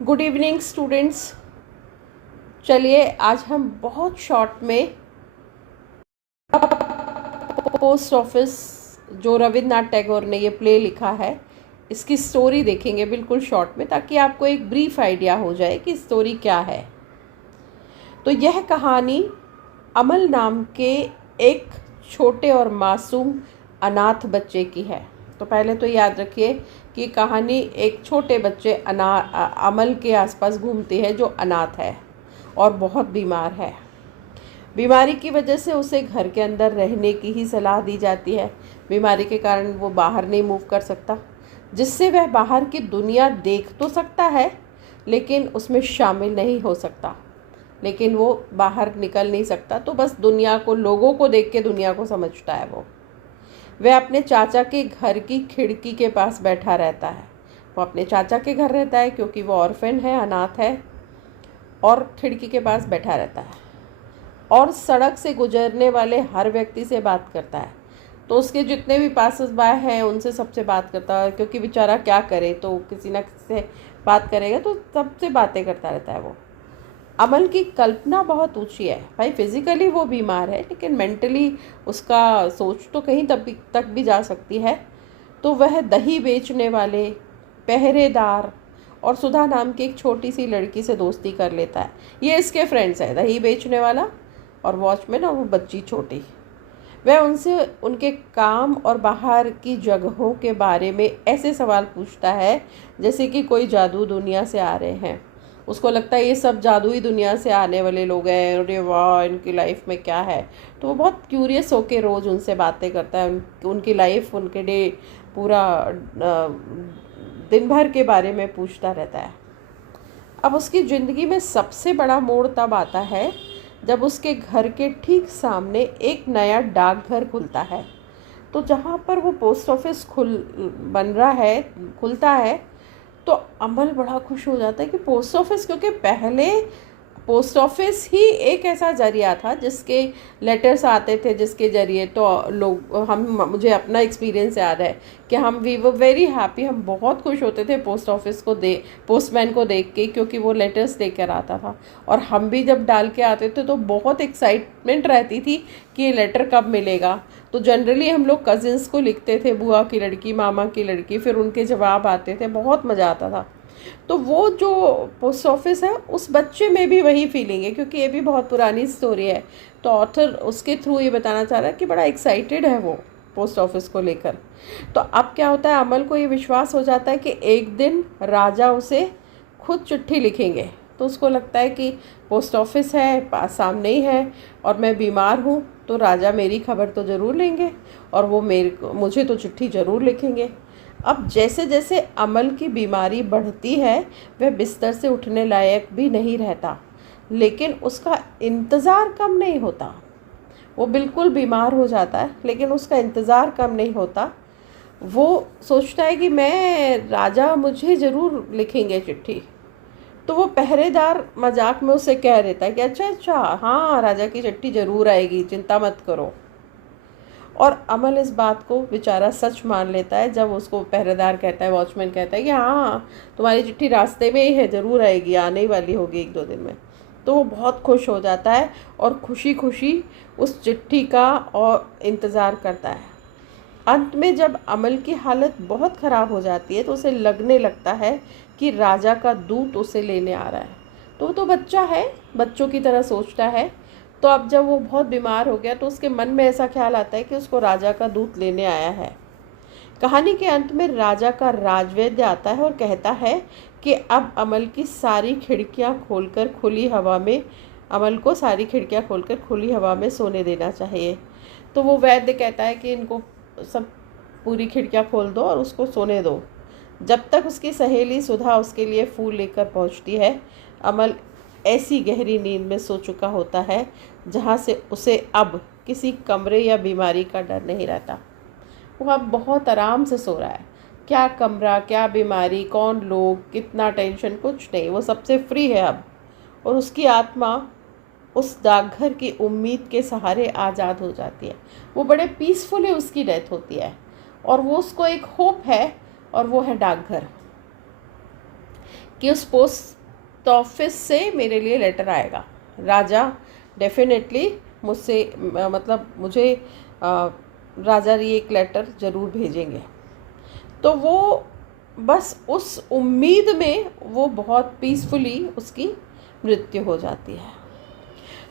Good evening students. चलिए आज हम बहुत शॉर्ट में पोस्ट ऑफिस, जो रविन्द्रनाथ टैगोर ने ये प्ले लिखा है, इसकी स्टोरी देखेंगे बिल्कुल शॉर्ट में, ताकि आपको एक ब्रीफ आइडिया हो जाए कि स्टोरी क्या है। तो यह कहानी अमल नाम के एक छोटे और मासूम अनाथ बच्चे की है। तो पहले तो याद रखिए कि कहानी एक छोटे बच्चे अमल के आसपास घूमती है, जो अनाथ है और बहुत बीमार है। बीमारी की वजह से उसे घर के अंदर रहने की ही सलाह दी जाती है। बीमारी के कारण वो बाहर नहीं मूव कर सकता, जिससे वह बाहर की दुनिया देख तो सकता है लेकिन उसमें शामिल नहीं हो सकता। लेकिन वो बाहर निकल नहीं सकता, तो बस दुनिया को, लोगों को देख के दुनिया को समझता है। वह अपने चाचा के घर की खिड़की के पास बैठा रहता है। वो अपने चाचा के घर रहता है क्योंकि वो ऑर्फन है, अनाथ है, और खिड़की के पास बैठा रहता है और सड़क से गुजरने वाले हर व्यक्ति से बात करता है। तो उसके जितने भी पासस बाय हैं उनसे सबसे बात करता है, क्योंकि बेचारा क्या करे, तो किसी ना किसी से बात करेगा, तो सबसे बातें करता रहता है। वो अमल की कल्पना बहुत ऊंची है भाई। फिजिकली वो बीमार है लेकिन मेंटली उसका सोच तो कहीं तक भी जा सकती है। तो वह दही बेचने वाले, पहरेदार और सुधा नाम की एक छोटी सी लड़की से दोस्ती कर लेता है। ये इसके फ्रेंड्स हैं, दही बेचने वाला और वॉचमैन और वो बच्ची छोटी। वह उनसे उनके काम और बाहर की जगहों के बारे में ऐसे सवाल पूछता है जैसे कि कोई जादू दुनिया से आ रहे हैं। उसको लगता है ये सब जादुई दुनिया से आने वाले लोग हैं, अरे वाह इनकी लाइफ में क्या है। तो वो बहुत क्यूरियस होकर रोज़ उनसे बातें करता है, उनकी लाइफ, उनके डे, पूरा दिन भर के बारे में पूछता रहता है। अब उसकी ज़िंदगी में सबसे बड़ा मोड़ तब आता है जब उसके घर के ठीक सामने एक नया डाकघर खुलता है। तो जहाँ पर वो पोस्ट ऑफिस खुलता है, तो अमल बड़ा खुश हो जाता है कि पोस्ट ऑफिस, क्योंकि पहले पोस्ट ऑफिस ही एक ऐसा ज़रिया था जिसके लेटर्स आते थे, जिसके ज़रिए तो मुझे अपना एक्सपीरियंस याद है कि वी वर वेरी हैप्पी, हम बहुत खुश होते थे पोस्ट ऑफिस को पोस्टमैन को देख के, क्योंकि वो लेटर्स देकर आता था। और हम भी जब डाल के आते थे तो बहुत एक्साइटमेंट रहती थी कि ये लेटर कब मिलेगा। तो जनरली हम लोग कज़िन्स को लिखते थे, बुआ की लड़की, मामा की लड़की, फिर उनके जवाब आते थे, बहुत मज़ा आता था। तो वो जो पोस्ट ऑफिस है, उस बच्चे में भी वही फीलिंग है, क्योंकि ये भी बहुत पुरानी स्टोरी है। तो ऑथर उसके थ्रू ये बताना चाह रहा है कि बड़ा एक्साइटेड है वो पोस्ट ऑफिस को लेकर। तो अब क्या होता है, अमल को ये विश्वास हो जाता है कि एक दिन राजा उसे खुद चिट्ठी लिखेंगे। तो उसको लगता है कि पोस्ट ऑफिस है, पास सामने ही है, और मैं बीमार हूँ, तो राजा मेरी खबर तो ज़रूर लेंगे और वो मुझे तो चिट्ठी ज़रूर लिखेंगे। अब जैसे जैसे अमल की बीमारी बढ़ती है, वह बिस्तर से उठने लायक भी नहीं रहता, लेकिन उसका इंतज़ार कम नहीं होता। वो बिल्कुल बीमार हो जाता है लेकिन उसका इंतज़ार कम नहीं होता। वो सोचता है कि राजा मुझे ज़रूर लिखेंगे चिट्ठी। तो वो पहरेदार मजाक में उसे कह देता है कि अच्छा हाँ, राजा की चिट्ठी ज़रूर आएगी, चिंता मत करो। और अमल इस बात को बेचारा सच मान लेता है जब उसको पहरेदार कहता है, वॉचमैन कहता है कि हाँ तुम्हारी चिट्ठी रास्ते में ही है, ज़रूर आएगी, आने ही वाली होगी 1-2 दिन में। तो वो बहुत खुश हो जाता है और खुशी खुशी उस चिट्ठी का और इंतज़ार करता है। अंत में जब अमल की हालत बहुत ख़राब हो जाती है तो उसे लगने लगता है कि राजा का दूत उसे लेने आ रहा है। तो वो तो बच्चा है, बच्चों की तरह सोचता है। तो अब जब वो बहुत बीमार हो गया तो उसके मन में ऐसा ख्याल आता है कि उसको राजा का दूत लेने आया है। कहानी के अंत में राजा का राजवैद्य आता है और कहता है कि अब अमल को सारी खिड़कियां खोलकर खुली हवा में सोने देना चाहिए। तो वो वैद्य कहता है कि इनको सब पूरी खिड़कियां खोल दो और उसको सोने दो। जब तक उसकी सहेली सुधा उसके लिए फूल लेकर पहुंचती है, अमल ऐसी गहरी नींद में सो चुका होता है जहाँ से उसे अब किसी कमरे या बीमारी का डर नहीं रहता। वो अब बहुत आराम से सो रहा है। क्या कमरा, क्या बीमारी, कौन लोग, कितना टेंशन, कुछ नहीं। वो सबसे फ्री है अब। और उसकी आत्मा उस डाकघर की उम्मीद के सहारे आज़ाद हो जाती है। वो बड़े पीसफुली उसकी डेथ होती है और वो उसको एक होप है, और वो है डाकघर। कि उस पोस्ट ऑफिस से मेरे लिए लेटर आएगा। राजा डेफिनेटली मुझसे मतलब मुझे राजा जी एक लेटर ज़रूर भेजेंगे। तो वो बस उस उम्मीद में वो बहुत पीसफुली उसकी मृत्यु हो जाती है।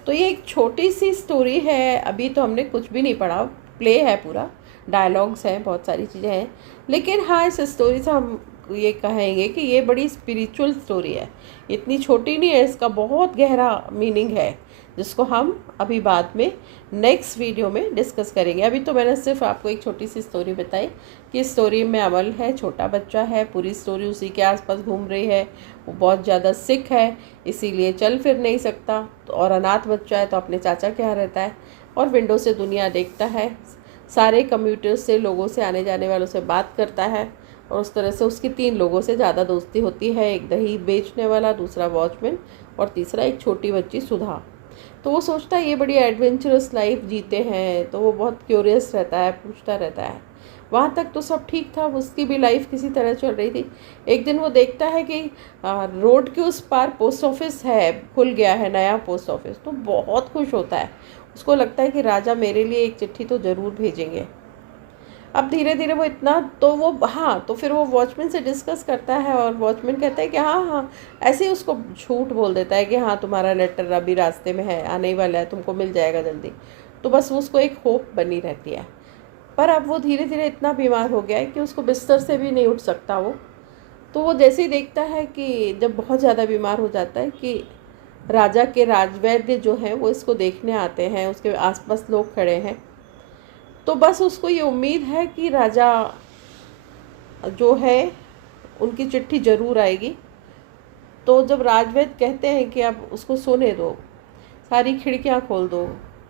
तो ये एक छोटी सी स्टोरी है। अभी तो हमने कुछ भी नहीं पढ़ा, प्ले है पूरा, डायलॉग्स हैं, बहुत सारी चीज़ें हैं, लेकिन हाँ इस स्टोरी से हम ये कहेंगे कि ये बड़ी स्पिरिचुअल स्टोरी है। इतनी छोटी नहीं है, इसका बहुत गहरा मीनिंग है जिसको हम अभी बाद में नेक्स्ट वीडियो में डिस्कस करेंगे। अभी तो मैंने सिर्फ आपको एक छोटी सी स्टोरी बताई कि स्टोरी में अमल है, छोटा बच्चा है, पूरी स्टोरी उसी के आसपास घूम रही है। वो बहुत ज़्यादा सिक है, इसीलिए चल फिर नहीं सकता, तो और अनाथ बच्चा है तो अपने चाचा के यहाँ रहता है और विंडो से दुनिया देखता है, सारे कम्यूटर्स से, लोगों से, आने जाने वालों से बात करता है। और उस तरह से उसकी 3 लोगों से ज़्यादा दोस्ती होती है, एक दही बेचने वाला, दूसरा वॉचमैन और तीसरा एक छोटी बच्ची सुधा। तो वो सोचता है ये बड़ी एडवेंचरस लाइफ जीते हैं, तो वो बहुत क्यूरियस रहता है, पूछता रहता है। वहाँ तक तो सब ठीक था, उसकी भी लाइफ किसी तरह चल रही थी। एक दिन वो देखता है कि रोड के उस पार पोस्ट ऑफिस है, खुल गया है नया पोस्ट ऑफिस, तो बहुत खुश होता है। उसको लगता है कि राजा मेरे लिए एक चिट्ठी तो ज़रूर भेजेंगे। अब धीरे धीरे वो इतना तो वो हाँ, तो फिर वो वॉचमैन से डिस्कस करता है और वॉचमैन कहता है कि हाँ हाँ, ऐसे ही उसको झूठ बोल देता है कि हाँ तुम्हारा लेटर अभी रास्ते में है, आने ही वाला है, तुमको मिल जाएगा जल्दी। तो बस उसको एक होप बनी रहती है। पर अब वो धीरे धीरे इतना बीमार हो गया है कि उसको बिस्तर से भी नहीं उठ सकता वो। तो वो जैसे ही देखता है कि जब बहुत ज़्यादा बीमार हो जाता है कि राजा के राजवैद्य जो हैं वो इसको देखने आते हैं, उसके आसपास लोग खड़े हैं, तो बस उसको ये उम्मीद है कि राजा जो है उनकी चिट्ठी ज़रूर आएगी। तो जब राजवैद्य कहते हैं कि अब उसको सोने दो, सारी खिड़कियां खोल दो,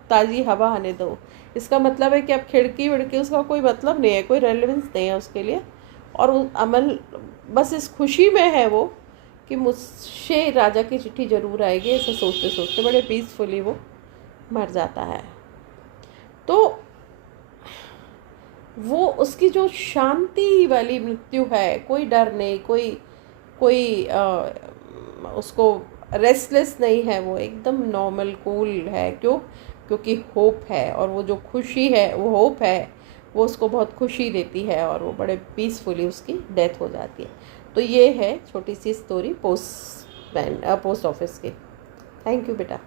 ताज़ी हवा आने दो, इसका मतलब है कि अब खिड़की विड़की उसका कोई मतलब नहीं है, कोई रेलेवेंस नहीं है उसके लिए। और अमल बस इस खुशी में है वो कि मुझसे राजा की चिट्ठी ज़रूर आएगी, ऐसे सोचते सोचते बड़े पीसफुली वो मर जाता है। तो वो उसकी जो शांति वाली मृत्यु है, कोई डर नहीं, कोई कोई उसको रेस्टलेस नहीं है, वो एकदम नॉर्मल कूल है। क्यों? क्योंकि होप है, और वो जो खुशी है, वो होप है, वो उसको बहुत खुशी देती है और वो बड़े पीसफुली उसकी डेथ हो जाती है। तो ये है छोटी सी स्टोरी पोस्ट ऑफिस की। थैंक यू बेटा।